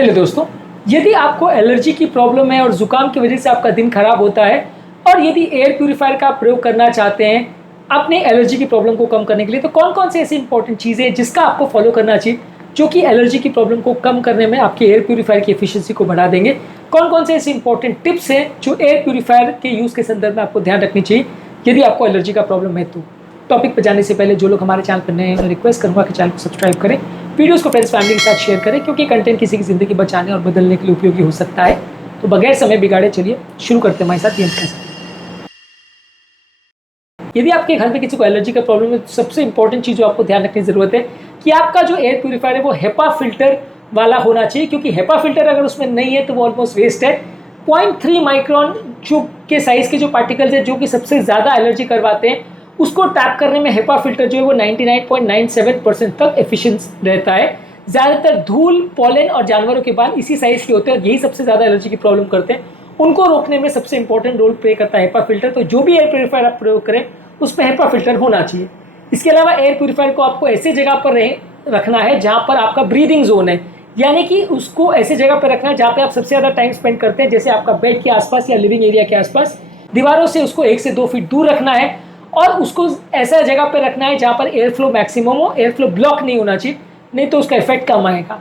Hello दोस्तों, यदि आपको एलर्जी की प्रॉब्लम है और जुकाम की वजह से आपका दिन खराब होता है और यदि एयर प्यूरीफायर का प्रयोग करना चाहते हैं अपने एलर्जी की प्रॉब्लम को कम करने के लिए, तो कौन कौन से ऐसी इंपॉर्टेंट चीज़ें हैं जिसका आपको फॉलो करना चाहिए जो कि एलर्जी की प्रॉब्लम को कम करने में आपके एयर प्यूरीफायर की एफिशिएंसी को बढ़ा देंगे। कौन कौन से ऐसे इंपॉर्टेंट टिप्स हैं जो एयर प्यूरीफायर के यूज़ के संदर्भ में आपको ध्यान रखनी चाहिए यदि आपको एलर्जी का प्रॉब्लम है। तो टॉपिक पर जाने से पहले जो लोग हमारे चैनल पर नए हैं, मैं रिक्वेस्ट करूंगा कि चैनल को सब्सक्राइब करें, वीडियोस को फ्रेंड्स फैमिली के साथ शेयर करें, क्योंकि कंटेंट किसी की ज़िंदगी बचाने और बदलने के लिए उपयोगी हो सकता है। तो बगैर समय बिगाड़े चलिए शुरू करते हैं हमारे साथ गेम के साथ। यदि आपके घर में किसी को एलर्जी का प्रॉब्लम है तो सबसे इंपॉर्टेंट चीज़ जो आपको ध्यान रखने की ज़रूरत है कि आपका जो एयर प्यूरीफायर है वो हेपा फिल्टर वाला होना चाहिए, क्योंकि हेपा फिल्टर अगर उसमें नहीं है तो वो ऑलमोस्ट वेस्ट है। 0.3 माइक्रोन जो के साइज़ के जो पार्टिकल्स है जो कि सबसे ज़्यादा एलर्जी करवाते हैं, उसको टैप करने में हेपा फिल्टर जो है वो 99.97% तक एफिशिएंट रहता है। ज़्यादातर धूल, पॉलन और जानवरों के बाल इसी साइज़ के होते हैं और यही सबसे ज़्यादा एलर्जी की प्रॉब्लम करते हैं। उनको रोकने में सबसे इंपॉर्टेंट रोल प्ले करता है हेपा फिल्टर। तो जो भी एयर प्यूरीफायर आप प्रयोग करें उसमें हेपा फिल्टर होना चाहिए। इसके अलावा एयर प्यूरीफायर को आपको ऐसे जगह पर रखना है जहाँ पर आपका ब्रीदिंग जोन है, यानी कि उसको ऐसे जगह पर रखना है जहाँ पे आप सबसे ज़्यादा टाइम स्पेंड करते हैं, जैसे आपका बेड के आसपास या लिविंग एरिया के आसपास। दीवारों से उसको 1 से 2 फीट दूर रखना है और उसको ऐसा जगह पर रखना है जहाँ पर एयर फ्लो मैक्सिमम हो, एयर फ्लो ब्लॉक नहीं होना चाहिए, नहीं तो उसका इफेक्ट कम आएगा।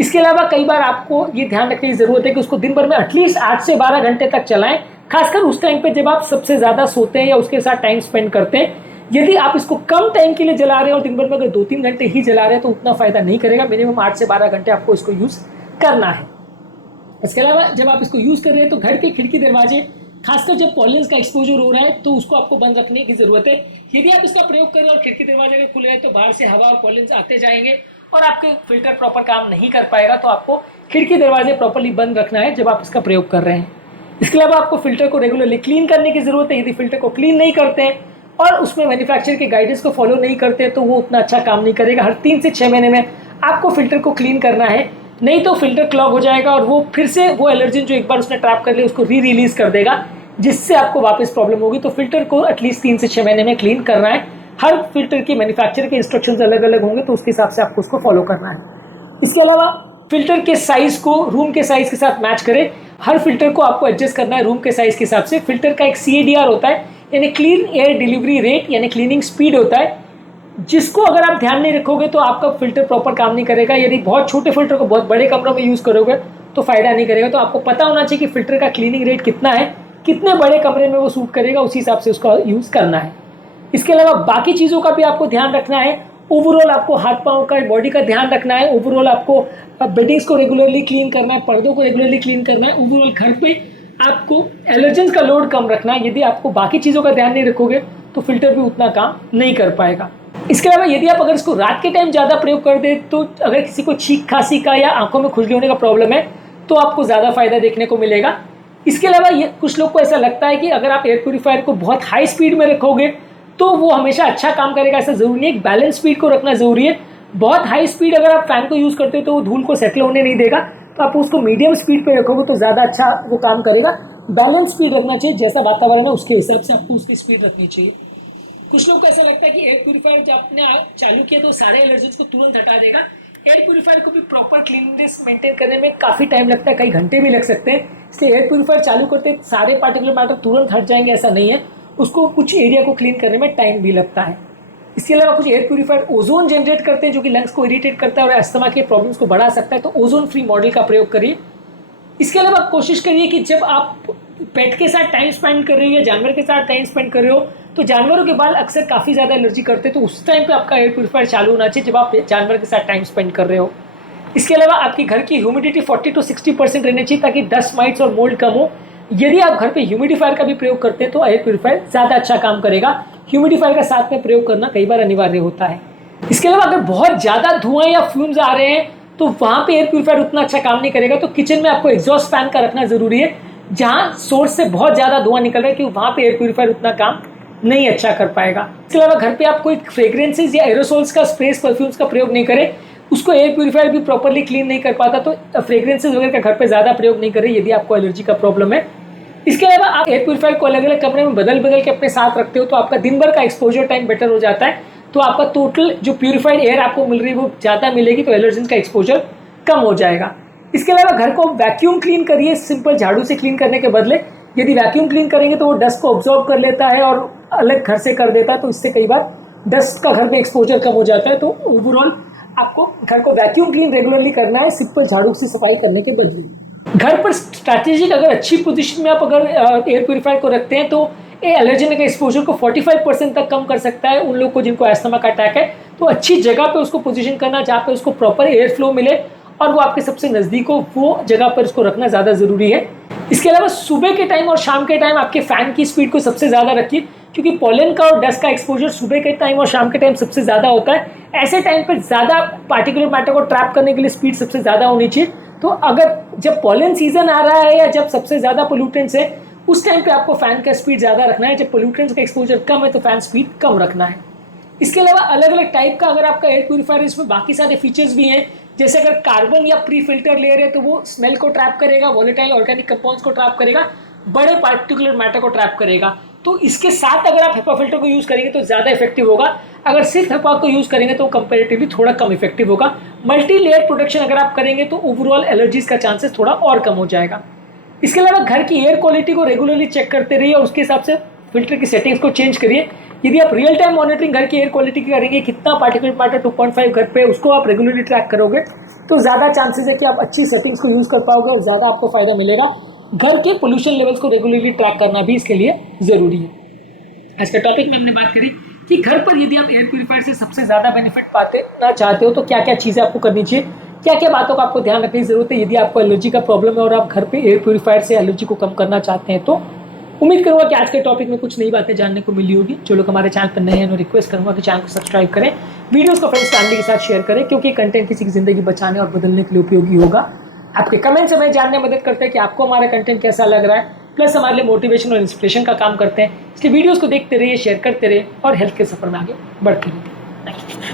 इसके अलावा कई बार आपको ये ध्यान रखने की ज़रूरत है कि उसको दिन भर में एटलीस्ट 8 से 12 घंटे तक चलाएं, खासकर उस टाइम पे जब आप सबसे ज़्यादा सोते हैं या उसके साथ टाइम स्पेंड करते हैं। यदि आप इसको कम टाइम के लिए जला रहे हैं और दिन भर में अगर 2-3 घंटे ही जला रहे हैं तो उतना फ़ायदा नहीं करेगा। मिनिमम 8 से 12 घंटे आपको इसको यूज़ करना है। इसके अलावा जब आप इसको यूज़ कर रहे हैं तो घर के खिड़की दरवाजे, खासकर जब पॉलेंस का एक्सपोजर हो रहा है तो उसको आपको बंद रखने की ज़रूरत है। यदि आप इसका प्रयोग करें और खिड़की दरवाजे अगर खुले हैं तो बाहर से हवा और पॉलेंस आते जाएंगे और आपके फिल्टर प्रॉपर काम नहीं कर पाएगा। तो आपको खिड़की दरवाजे प्रॉपरली बंद रखना है जब आप इसका प्रयोग कर रहे हैं। इसके अलावा आपको फिल्टर को रेगुलरली क्लीन करने की ज़रूरत है। यदि फिल्टर को क्लीन नहीं करते हैं और उसमें मैन्युफैक्चरर के गाइडेंस को फॉलो नहीं करते हैं तो वो उतना अच्छा काम नहीं करेगा। हर 3 से 6 महीने में आपको फिल्टर को क्लीन करना है, नहीं तो फिल्टर क्लॉग हो जाएगा और वो फिर से वो एलर्जिन जो एक बार उसने ट्रैप कर लिया उसको रिलीज कर देगा, जिससे आपको वापस प्रॉब्लम होगी। तो फिल्टर को एटलीस्ट 3 से 6 महीने में क्लीन करना है। हर फिल्टर की मैन्युफैक्चरर के इंस्ट्रक्शंस अलग अलग होंगे तो उसके हिसाब से आपको उसको फॉलो करना है। इसके अलावा फिल्टर के साइज़ को रूम के साइज़ के साथ मैच करें। हर फिल्टर को आपको एडजस्ट करना है रूम के साइज़ के हिसाब से। फिल्टर का एक CADR होता है, यानी क्लीन एयर डिलीवरी रेट, यानी क्लीनिंग स्पीड होता है, जिसको अगर आप ध्यान नहीं रखोगे तो आपका फिल्टर प्रॉपर काम नहीं करेगा। यदि बहुत छोटे फिल्टर को बहुत बड़े कमरों में यूज़ करोगे तो फ़ायदा नहीं करेगा। तो आपको पता होना चाहिए कि फिल्टर का क्लीनिंग रेट कितना है, कितने बड़े कमरे में वो सूट करेगा, उसी हिसाब से उसका यूज़ करना है। इसके अलावा बाकी चीज़ों का भी आपको ध्यान रखना है। ओवरऑल आपको हाथ पाँव का, बॉडी का ध्यान रखना है। ओवरऑल आपको बेडिंग्स को रेगुलरली क्लीन करना है, पर्दों को रेगुलरली क्लीन करना है। ओवरऑल घर पे आपको एलर्जेंस का लोड कम रखना है। यदि आपको बाकी चीज़ों का ध्यान नहीं रखोगे तो फिल्टर भी उतना काम नहीं कर पाएगा। इसके अलावा यदि आप अगर इसको रात के टाइम ज़्यादा प्रयोग कर दे तो अगर किसी को छींक खांसी का या आंखों में खुजली होने का प्रॉब्लम है तो आपको ज़्यादा फायदा देखने को मिलेगा। इसके अलावा ये कुछ लोग को ऐसा लगता है कि अगर आप एयर प्यूरीफायर को बहुत हाई स्पीड में रखोगे तो वो हमेशा अच्छा काम करेगा, ऐसा ज़रूरी नहीं। एक बैलेंस स्पीड को रखना ज़रूरी है। बहुत हाई स्पीड अगर आप फैन को यूज़ करते हो तो वो धूल को सेटल होने नहीं देगा, तो आप उसको मीडियम स्पीड पे रखोगे तो ज़्यादा अच्छा वो काम करेगा। बैलेंस स्पीड रखना चाहिए, जैसा वातावरण है उसके हिसाब से आपको उसकी स्पीड रखनी चाहिए। कुछ लोग को ऐसा लगता है कि एयर प्यूरीफायर जब आपने चालू किया तो सारे एलर्जेंस को तुरंत हटा देगा। एयर प्यूरीफायर को भी प्रॉपर क्लीननेस मेंटेन करने में काफ़ी टाइम लगता है, कई घंटे भी लग सकते हैं। इसलिए एयर प्यूरीफायर चालू करते सारे पार्टिकुलर मैटर तुरंत हट जाएंगे ऐसा नहीं है, उसको कुछ एरिया को क्लीन करने में टाइम भी लगता है। इसके अलावा कुछ एयर प्यूरीफायर ओजोन जनरेट करते हैं जो कि लंग्स को इरिटेट करता है और अस्थमा के प्रॉब्लम्स को बढ़ा सकता है, तो ओजोन फ्री मॉडल का प्रयोग करिए। इसके अलावा कोशिश करिए कि जब आप पेट के साथ टाइम स्पेंड कर रहे हो या जानवर के साथ टाइम स्पेंड कर रहे हो तो जानवरों के बाल अक्सर काफ़ी ज़्यादा एलर्जी करते हैं, तो उस टाइम पे आपका एयर प्यूरीफायर चालू होना चाहिए जब आप जानवर के साथ टाइम स्पेंड कर रहे हो। इसके अलावा आपके घर की ह्यूमिडिटी 40 to 60% रहनी चाहिए ताकि डस्ट माइट्स और मोल्ड कम हो। यदि आप घर पे ह्यूमिडिफायर का भी प्रयोग करते हैं तो एयर प्यूरीफायर ज़्यादा अच्छा काम करेगा। ह्यूमिडिफायर का साथ में प्रयोग करना कई बार अनिवार्य होता है। इसके अलावा अगर बहुत ज़्यादा धुआं या फ्यूम्स आ रहे हैं तो वहाँ पे एयर प्यूरीफायर उतना अच्छा काम नहीं करेगा। तो किचन में आपको एग्जॉस्ट फैन का रखना ज़रूरी है, जहाँ सोर्स से बहुत ज़्यादा धुआं निकल रहा है, क्योंकि वहाँ पे एयर प्यूरीफायर उतना काम नहीं अच्छा कर पाएगा। इसके अलावा घर पे आप कोई फ्रेग्रेंसेज या एरोसोल्स का, स्प्रेस, परफ्यूम्स का प्रयोग नहीं करें, उसको एयर प्यूरीफायर भी प्रॉपरली क्लीन नहीं कर पाता। तो फ्रेग्रेंसेज वगैरह का घर पे ज़्यादा प्रयोग नहीं करें यदि आपको एलर्जी का प्रॉब्लम है। इसके अलावा आप एयर प्यूरीफायर को अलग अलग कमरे में बदल बदल के अपने साथ रखते हो तो आपका दिन भर का एक्सपोजर टाइम बेटर हो जाता है। तो आपका टोटल जो प्यूरीफाइड एयर आपको मिल रही है वो ज़्यादा मिलेगी, तो एलर्जेंस का एक्सपोजर कम हो जाएगा। इसके अलावा घर को वैक्यूम क्लीन करिए, सिंपल झाड़ू से क्लीन करने के बदले। यदि वैक्यूम क्लीन करेंगे तो वो डस्ट को ऑब्जॉर्व कर लेता है और अलग घर से कर देता है, तो इससे कई बार डस्ट का घर में एक्सपोजर कम हो जाता है। तो ओवरऑल आपको घर को वैक्यूम क्लीन रेगुलरली करना है, सिंपल झाड़ू से सफाई करने के बदले। घर पर स्ट्रैटेजिक अगर अच्छी पोजीशन में आप अगर एयर प्यूरीफायर को रखते हैं तो ये एलर्जन के एक्सपोजर को 45% तक कम कर सकता है। उन लोग को जिनको अस्थमा का अटैक है, तो अच्छी जगह पे उसको पोजीशन करना जहाँ पे उसको प्रॉपर एयर फ्लो मिले और वो आपके सबसे नज़दीक हो, वो जगह पर इसको रखना ज़्यादा ज़रूरी है। इसके अलावा सुबह के टाइम और शाम के टाइम आपके फ़ैन की स्पीड को सबसे ज़्यादा रखिए, क्योंकि पॉलन का और डस्ट का एक्सपोजर सुबह के टाइम और शाम के टाइम सबसे ज़्यादा होता है। ऐसे टाइम पर ज़्यादा पार्टिकुलर मैटर को ट्रैप करने के लिए स्पीड सबसे ज़्यादा होनी चाहिए। तो अगर जब पॉलन सीजन आ रहा है या जब सबसे ज़्यादा पोल्यूटेंट्स है, उस टाइम पे आपको फ़ैन का स्पीड ज़्यादा रखना है। जब पोल्यूटेंट्स का एक्सपोजर कम है तो फ़ैन स्पीड कम रखना है। इसके अलावा अलग अलग टाइप का अगर आपका एयर प्यूरीफायर है, इसमें बाकी सारे फीचर्स भी हैं। जैसे अगर कार्बन या प्री फिल्टर लेयर है तो वो स्मेल को ट्रैप करेगा, वॉलेटाइल ऑर्गेनिक कंपाउंड्स को ट्रैप करेगा, बड़े पार्टिकुलर मैटर को ट्रैप करेगा। तो इसके साथ अगर आप हेपा फिल्टर को यूज़ करेंगे तो ज़्यादा इफेक्टिव होगा। अगर सिर्फ हेपा को यूज़ करेंगे तो कंपेरेटिवली थोड़ा कम इफेक्टिव होगा। मल्टी लेयर प्रोटेक्शन अगर आप करेंगे तो ओवरऑल एलर्जीज का चांसेस थोड़ा और कम हो जाएगा। इसके अलावा घर की एयर क्वालिटी को रेगुलरली चेक करते रहिए और उसके हिसाब से फिल्टर की सेटिंग्स को चेंज करिए। यदि आप रियल टाइम मॉनिटरिंग घर की एयर क्वालिटी की करेंगे, कितना पार्टिकुलर मैटर 2.5 घर पे उसको आप रेगुलरली ट्रैक करोगे, तो ज़्यादा चांसेस है कि आप अच्छी सेटिंग्स को यूज़ कर पाओगे और ज़्यादा आपको फ़ायदा मिलेगा। घर के पोल्यूशन लेवल्स को रेगुलरली ट्रैक करना भी इसके लिए ज़रूरी है। आज के टॉपिक में हमने बात करी कि घर पर यदि आप एयर प्यूरीफायर से सबसे ज़्यादा बेनिफिट पाते ना चाहते हो तो क्या क्या चीज़ें आपको करनी चाहिए, क्या क्या बातों का आपको ध्यान रखने की जरूरत है। यदि आपको एलर्जी का प्रॉब्लम है और आप घर पे एयर प्यूरीफायर से एलर्जी को कम करना चाहते हैं, तो उम्मीद करूँगा कि आज के टॉपिक में कुछ नई बातें जानने को मिली होगी। जो लोग हमारे चैनल पर नए हैं उन्हें रिक्वेस्ट करूँगा कि चैनल को सब्सक्राइब करें, वीडियोज़ को फ्रेंड्स फैमिली के साथ शेयर करें, क्योंकि कंटेंट किसी की ज़िंदगी बचाने और बदलने के लिए उपयोगी होगा। आपके कमेंट्स हमें जानने में मदद करते हैं कि आपको हमारा कंटेंट कैसा लग रहा है, प्लस हमारे लिए मोटिवेशन और इंस्पिरेशन का काम करते हैं। इसलिए वीडियोज़ को देखते रहिए, शेयर करते रहिए और हेल्थ के सफर में आगे बढ़ते रहिए।